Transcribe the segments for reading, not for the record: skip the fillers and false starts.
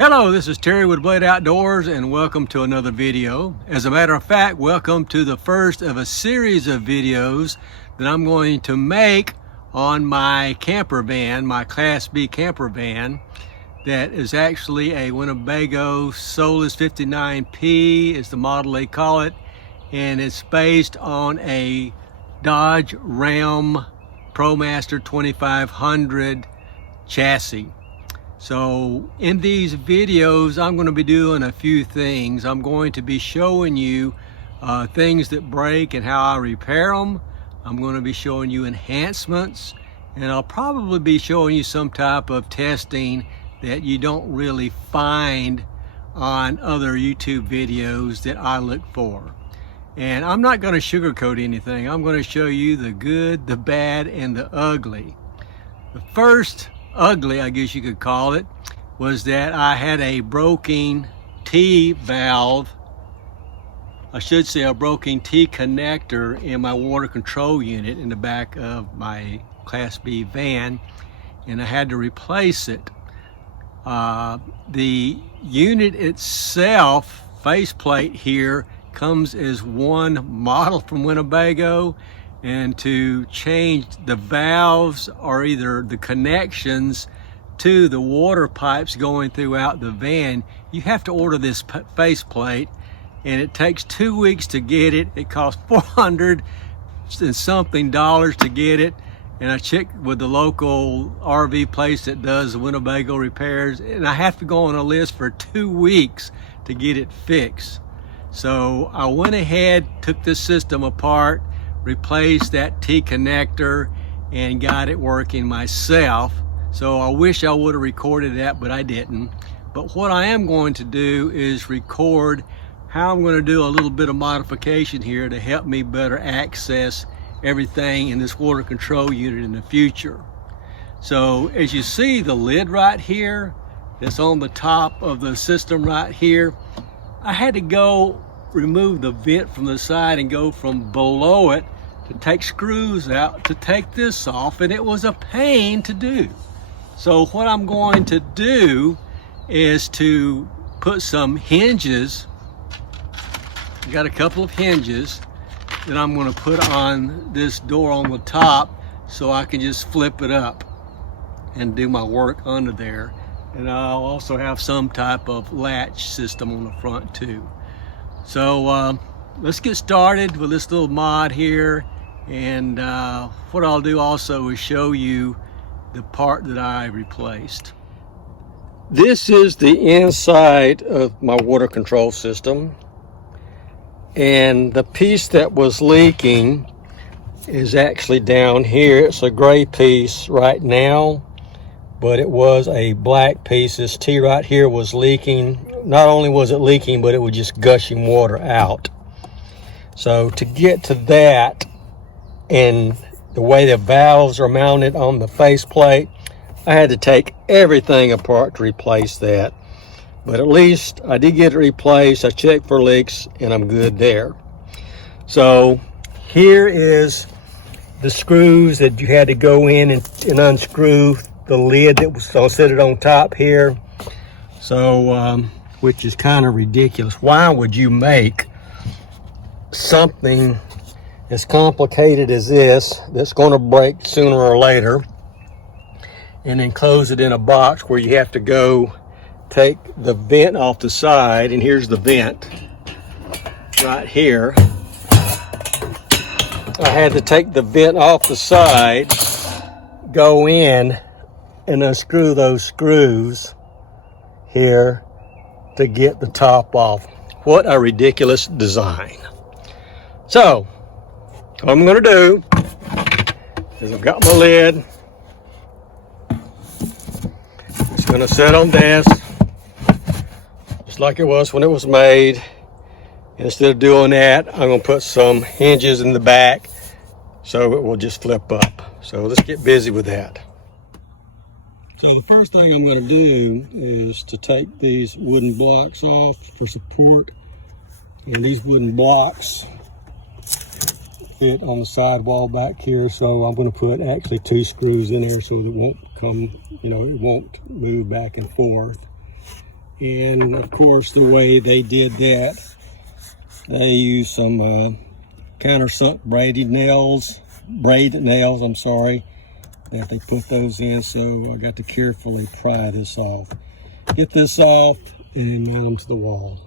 Hello, this is Terry with Blade Outdoors and welcome to another video. As a matter of fact, welcome to the first of a series of videos that I'm going to make on my camper van, my Class B camper van. That is actually a Winnebago Solis 59P is the model they call it. And it's based on a Dodge Ram ProMaster 2500 chassis. So in these videos, I'm going to be doing a few things. I'm going to be showing you things that break and how I repair them. I'm going to be showing you enhancements, and I'll probably be showing you some type of testing that you don't really find on other YouTube videos that I look for. And I'm not going to sugarcoat anything. I'm going to show you the good, the bad, and the ugly. The first ugly, I guess you could call it, was that I had a broken T valve, I should say a broken T connector in my water control unit in the back of my Class B van, and I had to replace it. The unit itself, faceplate here, comes as one model from Winnebago, and to change the valves or either the connections to the water pipes going throughout the van, you have to order this faceplate, and it takes 2 weeks to get it. It costs $400 and something to get it. And I checked with the local RV place that does Winnebago repairs, and I have to go on a list for 2 weeks to get it fixed. So I went ahead, took this system apart, replaced that T connector, and got it working myself. So I wish I would have recorded that, but I didn't. But what I am going to do is record how I'm going to do a little bit of modification here to help me better access everything in this water control unit in the future. So as you see, the lid right here that's on the top of the system right here, I had to go remove the vent from the side and go from below it to take screws out to take this off, and it was a pain to do. So what I'm going to do is to put some hinges. I got a couple of hinges that I'm going to put on this door on the top so I can just flip it up and do my work under there. And I'll also have some type of latch system on the front too. So let's get started with this little mod here, and what I'll do also is show you the part that I replaced. This is the inside of my water control system, and the piece that was leaking is actually down here. It's a gray piece right now, but it was a black piece. This T right here was leaking. Not only was it leaking, but it was just gushing water out. So to get to that, and the way the valves are mounted on the faceplate, I had to take everything apart to replace that. But at least I did get it replaced. I checked for leaks, and I'm good there. So here is the screws that you had to go in and unscrew the lid that was going to sit it on top here. So which is kind of ridiculous. Why would you make something as complicated as this that's going to break sooner or later, and then close it in a box where you have to go take the vent off the side? And here's the vent right here. I had to take the vent off the side, go in and unscrew those screws here to get the top off. What a ridiculous design. So what I'm going to do is I've got my lid. It's going to sit on this just like it was when it was made. And instead of doing that, I'm going to put some hinges in the back so it will just flip up. So let's get busy with that. So the first thing I'm going to do is to take these wooden blocks off for support. And these wooden blocks fit on the side wall back here, so I'm going to put actually 2 screws in there so that it won't come, it won't move back and forth. And of course, the way they did that, they used some countersunk braided nails, I'm sorry, that they put those in. So I got to carefully pry this off. Get this off and mount them to the wall.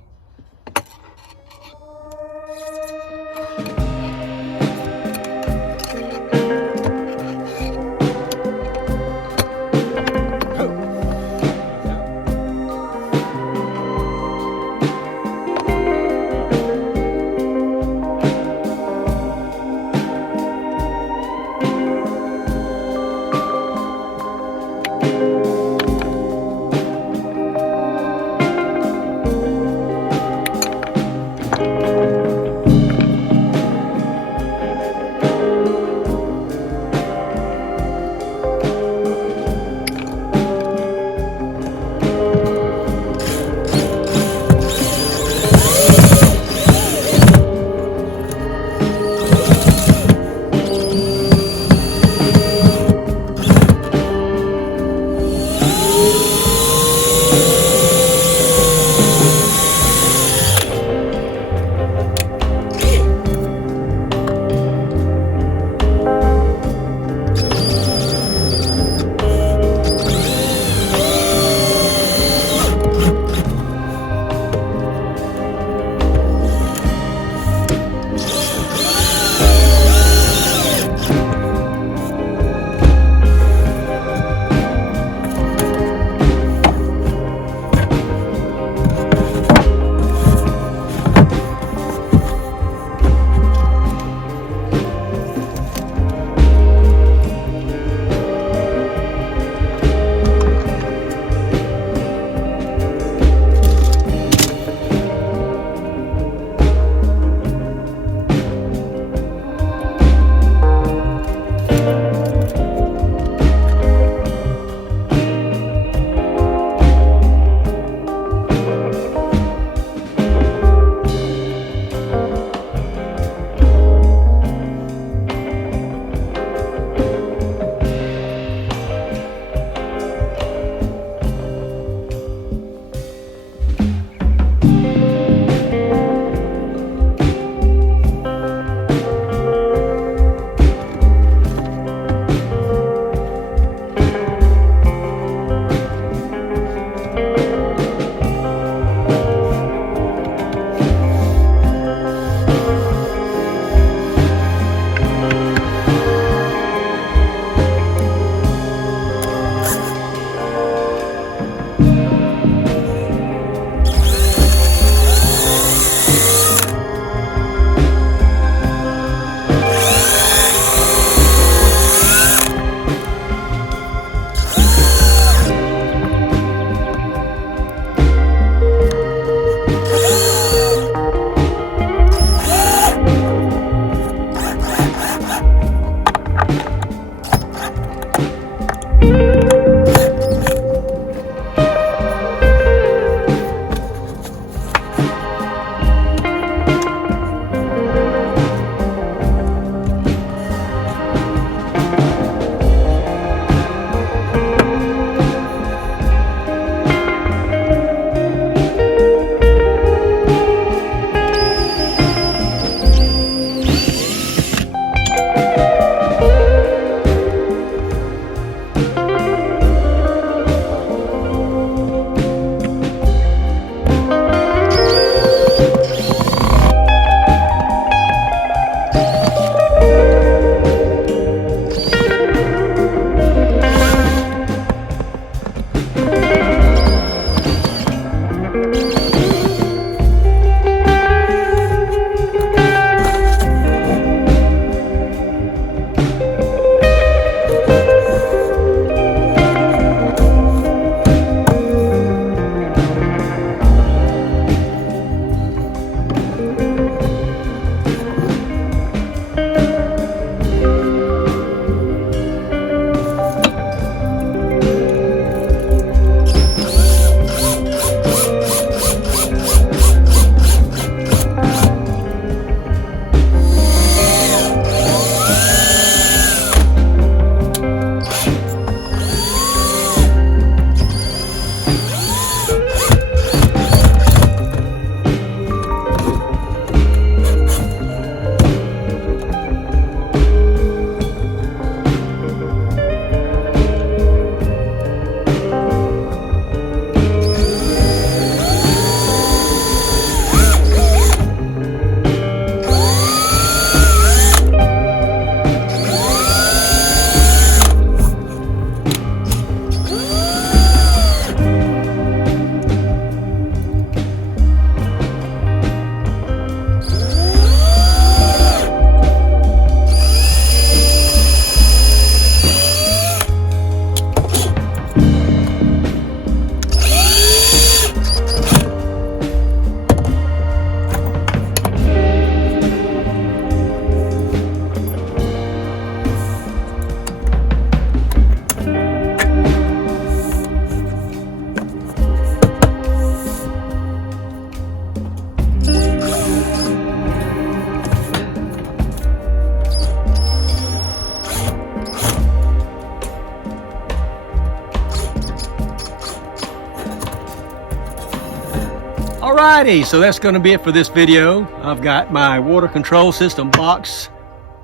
Alrighty, so that's going to be it for this video. I've got my water control system box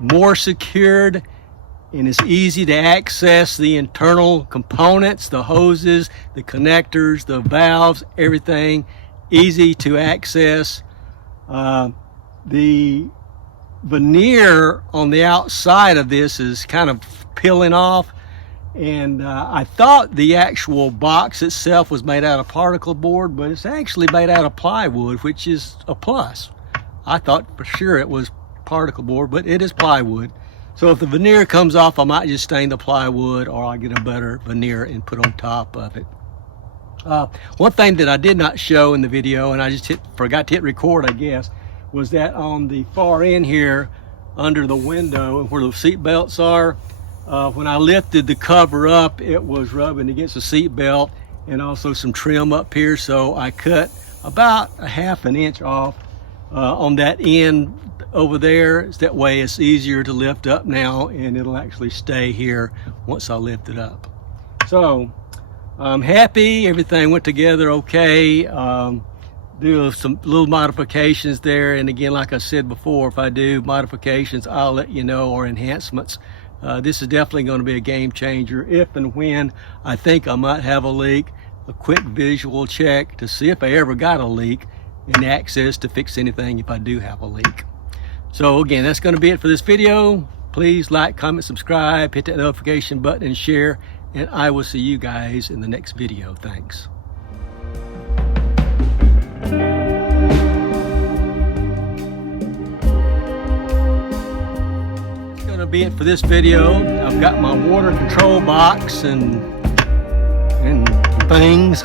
more secured, and it's easy to access the internal components, the hoses, the connectors, the valves, everything easy to access. The veneer on the outside of this is kind of peeling off, and I thought the actual box itself was made out of particle board, but it's actually made out of plywood, which is a plus. I thought for sure it was particle board, but it is plywood. So if the veneer comes off, I might just stain the plywood, or I'll get a better veneer and put on top of it. One thing that I did not show in the video, and I just forgot to hit record, I guess, was that on the far end here, under the window where the seat belts are, when I lifted the cover up, it was rubbing against the seat belt, and also some trim up here. So I cut about a ½ an inch off on that end over there. That way it's easier to lift up now, and it'll actually stay here once I lift it up. So I'm happy everything went together okay. Do some little modifications there, and again, like I said before, if I do modifications, I'll let you know, or enhancements. This is definitely going to be a game changer if and when I think I might have a leak. A quick visual check to see if I ever got a leak, and access to fix anything if I do have a leak. So again, that's going to be it for this video. Please like, comment, subscribe, hit that notification button, and share, and I will see you guys in the next video. Thanks. That's going to be it for this video. I've got my water control box and things.